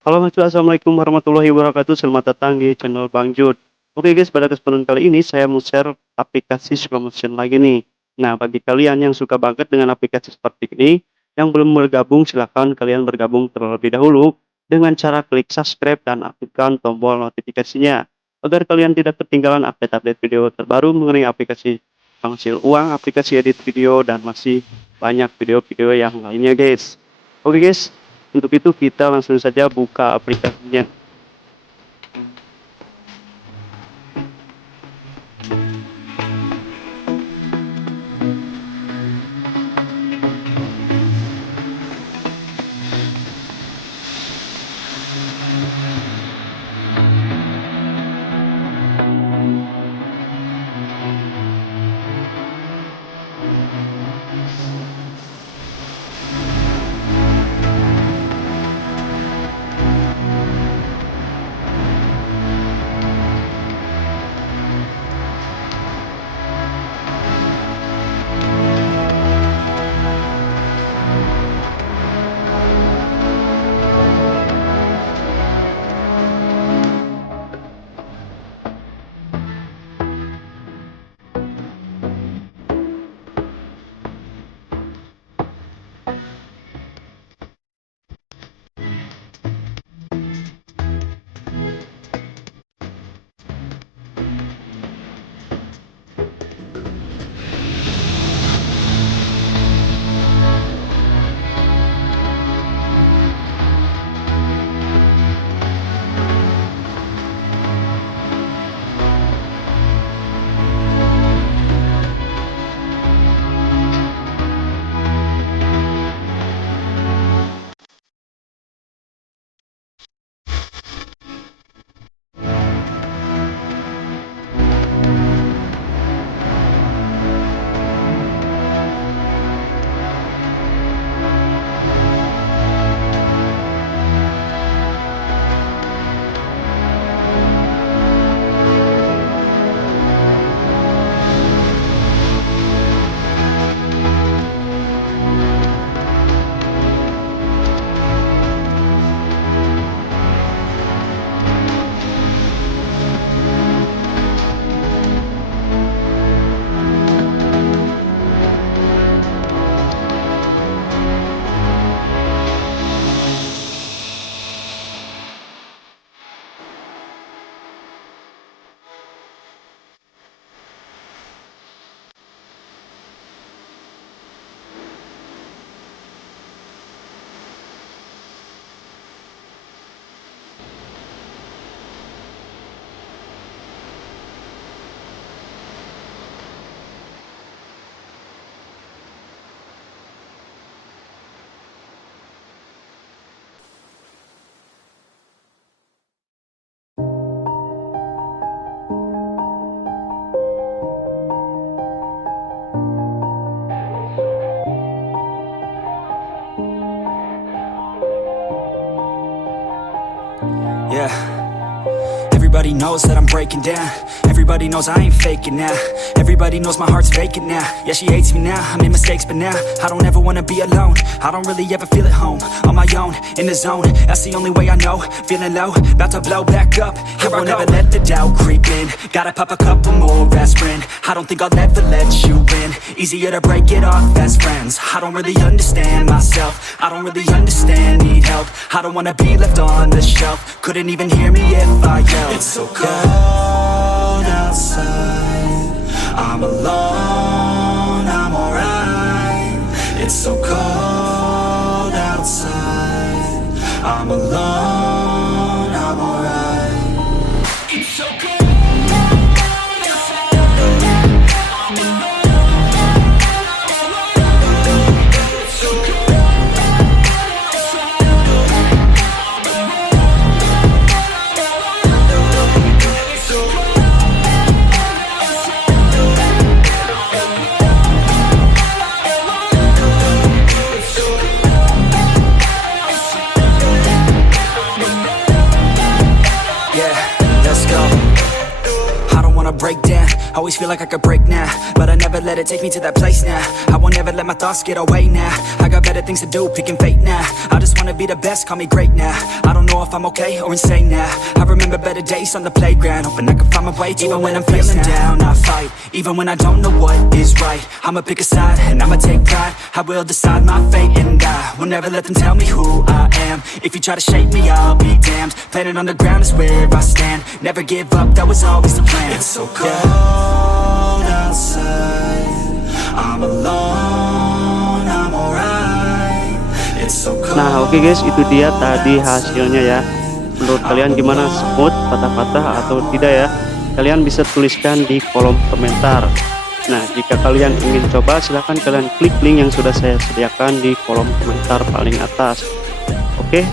Halo Mas, assalamualaikum warahmatullahi wabarakatuh. Selamat datang di channel Bang Jud. Oke guys, pada kesempatan kali ini saya mau share aplikasi slow motion lagi nih. Nah, bagi kalian yang suka banget dengan aplikasi seperti ini, yang belum bergabung silahkan kalian bergabung terlebih dahulu dengan cara klik subscribe dan aktifkan tombol notifikasinya agar kalian tidak ketinggalan update-update video terbaru mengenai aplikasi penghasil uang, aplikasi edit video, dan masih banyak video-video yang lainnya guys. Oke guys, untuk itu kita langsung saja buka aplikasinya. Yeah. Everybody knows that I'm breaking down. Everybody knows I ain't faking now. Everybody knows my heart's vacant now. Yeah, she hates me now, I made mistakes but now I don't ever wanna be alone. I don't really ever feel at home. On my own, in the zone, that's the only way I know. Feeling low, about to blow back up. Here I won't ever let the doubt creep in. Gotta pop a couple more aspirin. I don't think I'll ever let you in. Easier to break it off best friends. I don't really understand myself. I don't really understand, need help. I don't wanna be left on the shelf. Couldn't even hear me if I yelled. It's so cold outside, I'm alone, I'm alright. It's so cold outside, I'm alone, I'm alright. It's so cold. Always feel like I could break now, but I never let it take me to that place now. I won't ever let my thoughts get away now. I got better things to do, picking fate now. I just wanna be the best, call me great now. I don't know if I'm okay or insane now. I remember better days on the playground, hoping I can find my way to even when I'm feeling down, I fight. Even when I don't know what is right, I'ma pick a side and I'ma take pride. I will decide my fate and I will never let them tell me who I am. If you try to shake me, I'll be damned. Planet on the ground is where I stand. Never give up, that was always the plan. It's so cold outside, I'm alone, I'm alright. It's so cold. Nah oke guys, itu dia tadi hasilnya ya. Menurut kalian gimana, smooth, patah-patah atau tidak ya? Kalian bisa tuliskan di kolom komentar. Nah jika kalian ingin coba, silahkan kalian klik link yang sudah saya sediakan di kolom komentar paling atas. Oke,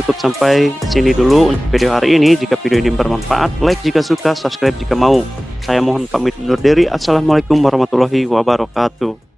cukup sampai sini dulu untuk video hari ini. Jika video ini bermanfaat, like jika suka, subscribe jika mau. Saya mohon pamit undur diri. Assalamualaikum warahmatullahi wabarakatuh.